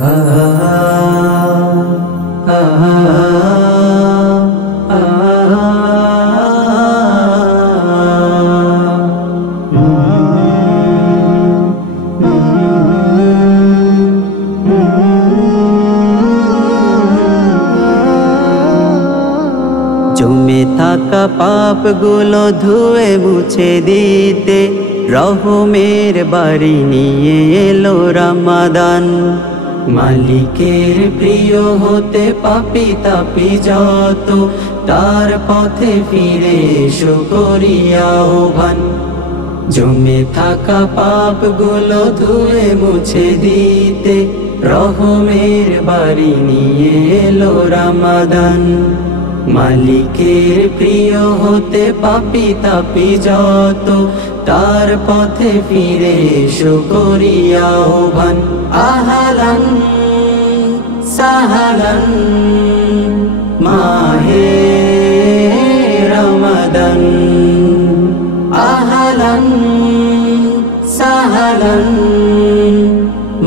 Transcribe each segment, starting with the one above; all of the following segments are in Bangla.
জমে থাকা পাপগুলো ধুয়ে মুছে দিতে রহমের বাড়ি নিয়ে এলো রমাদান। মালিকের প্রিয় হতে পাপী তাপী যত তার পথে ফিরে এসো করিয়া আহ্বান। জমে থাকা পাপগুলো ধুয়ে মুছে দিতে রহমের বাড়ি নিয়ে এলো রমাদান। মালিকের প্রিয় হতে পাপী তাপী যত তার পথে ফিরে এসো করিয়া আহ্বান। আহলান সাহলান মাহে রমাদান, আহলান সাহলান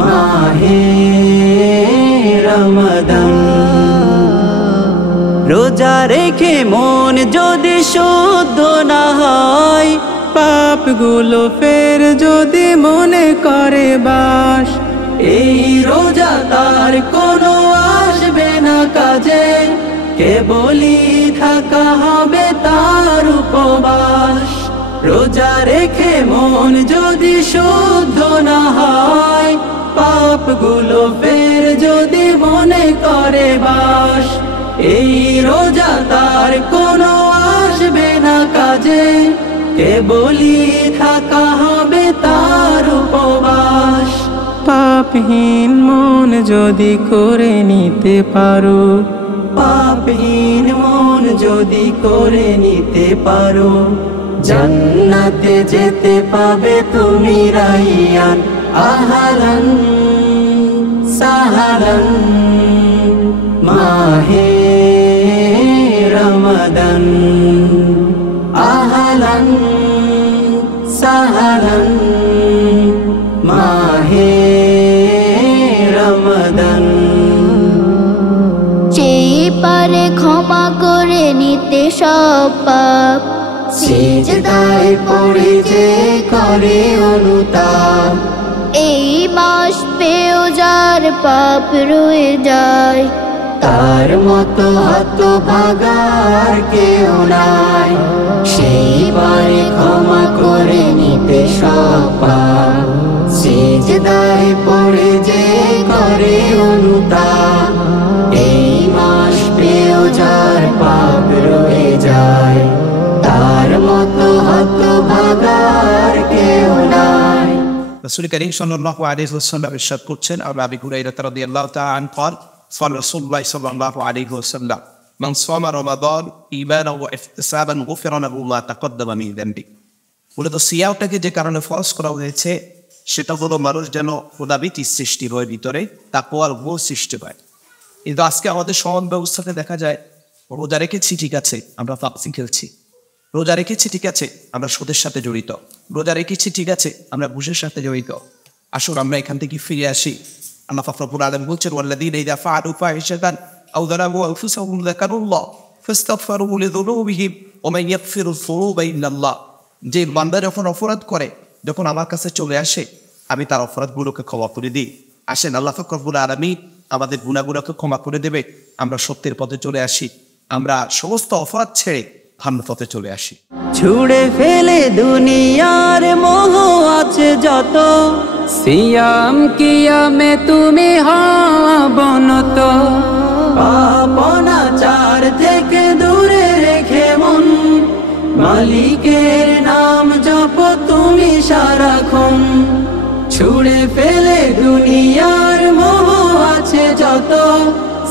মাহে রমাদান। রোজা রেখে মন যদি শুদ্ধ না হয়, পাপগুলো ফের যদি মনে করে বাস, এই রোজা তার কোনো আসবে না কাজে, কেবলই থাকা হবে তার উপবাস। রোজা রেখে মন যদি শুদ্ধ না হয়, পাপগুলো ফের যদি মনে করে বাস, এই রোজা তার কোনো আসবে না কাজে, কেবলই থাকা হবে তার উপবাস। পাপহীন মন যদি করে নিতে পারো, পাপহীন মন যদি করে নিতে পারো, জান্নাতে যেতে পাবে তুমি রাইয়ান। আহলান সাহলান মাহে রমাদান, আহলান সাহলান মাহে রমাদান। যেই পারে ক্ষমা করে নিতে সব পাপ, সিজদায় পড়ে যে করে অনুতাপ, এই মাস পেয়েও যার পাপ রয়ে যায়, তার মতো হতভাগার কেউ নাই। সেই পারে ক্ষমা করে নিতে সব পাপ, সিজদায় পড়ে যে করে অনুতাপ, এই মাস পেয়েও যার পাপ রয়ে যায়, তার মতো হতভাগার কেউ নাই। রাসূল কারীম সাল্লাল্লাহু আলাইহি ওয়াসাল্লাম ইরশাদ করছেন, আবু হুরায়রা রাদিয়াল্লাহু তাআলা আনহু قال قال رسول الله صلى الله عليه وسلم من صام رمضان إيمانا واحتسابا غفر له ما تقدم من ذنبه। মূলত সিয়ামটাকে যে কারণে ফরজ করা হয়েছে সেটা হলো মানুষ যেন খোদাভীতির সৃষ্টি হয়, ভিতরে তাকওয়ার বোধ সৃষ্টি হয়। কিন্তু আজকে আমাদের সমাজ ব্যবস্থাতে দেখা যায়, রোজা রেখেছি ঠিক আছে, আমরা পাবজি খেলছি, রোজা রেখেছি ঠিক আছে, আমরা সুদের সাথে জড়িত, রোজা রেখেছি ঠিক আছে, আমরা ঘুষের সাথে জড়িত। আসুন আমরা এখান থেকে ফিরে আসি। আল্লাহ পাক রব্বুল আলামিন বলছেন, ওয়াল্লাযীনা ইযা ফাআলু ফাহিশাতান আও যালামু আনফুসাহুম যাকারুল্লাহ ফাস্তাগফিরু লিযুনুবিহিম ওয়া মান ইয়াগফিরুয যুনুবা ইল্লাল্লাহ। যে বান্দা যখন অপরাধ করে, যখন আমার কাছে চলে আসে, আমি তার অপরাধগুলোকে ক্ষমা করে দিই। আসেন আল্লাহ পাক রব্বুল আলামিন আমাদের গুনাহগুলোকে ক্ষমা করে দেবে, আমরা সত্যের পথে চলে আসি, আমরা সমস্ত অপরাধ ছেড়ে ভালো পথে চলে আসি। ছুড়ে ফেলে দুনিয়ার মোহ আছে যত, সিয়াম কিয়ামে তুমি হবনত, পাপনাচার থেকে দূরে রেখে মন, মালিকের নাম জপ তুমি সারাক্ষণ। ছুড়ে ফেলে দুনিয়ার মোহ আছে যত,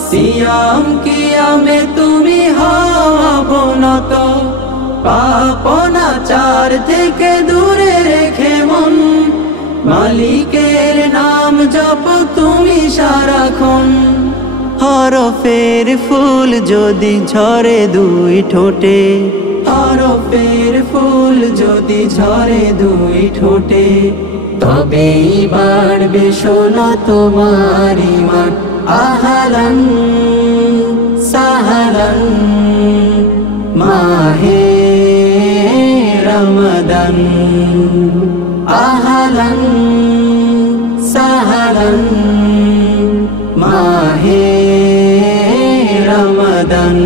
সিয়াম কিয়ামে তুমি হবনত, পাপনাচার থেকে দূরে রেখে মন, মালিকের নাম জপ তুমি সারাক্ষণ। হরফের ফুল যদি ঝরে দুই ঠোঁটে, হরফের ফুল যদি ঝরে দুই ঠোঁটে, তবেই বাড়বে শোনো তোমার ঈমান। আহলান সাহলান মাহে রমাদান, আহলান সাহলান মাহে রমাদান।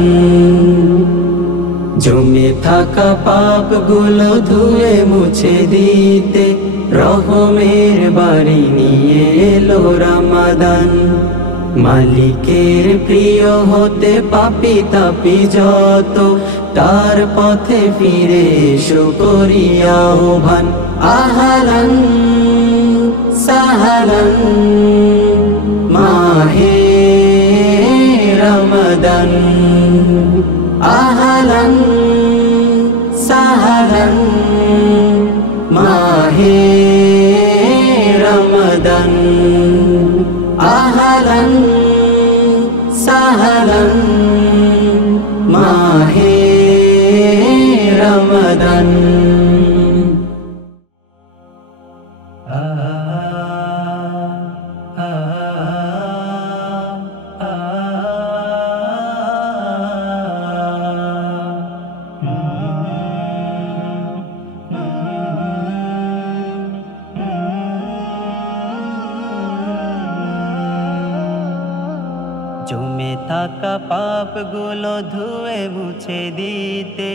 জমে থাকা পাপগুলো ধুয়ে মুছে দিতে রহমের বাড়ি নিয়ে এলো রমাদান। মালিকের প্রিয় হতে পাপি তাপি যত, তার পথে ফিরে এসো করি আহ্বান। আহলান সাহলান মাহে রমাদান, আহলান সাহলান মাহে রমাদান, আহলান সাহলান মাহে রমাদান। জমে থাকা পাপগুলো ধুয়ে মুছে দিতে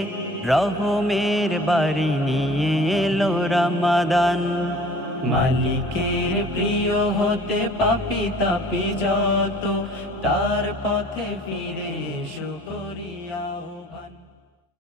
রহমের বাড়ি নিয়ে এলো রমাদান। মালিকের প্রিয় হতে পাপি তাপি যত, তার পথে ফিরে এসো করি আহ্বান।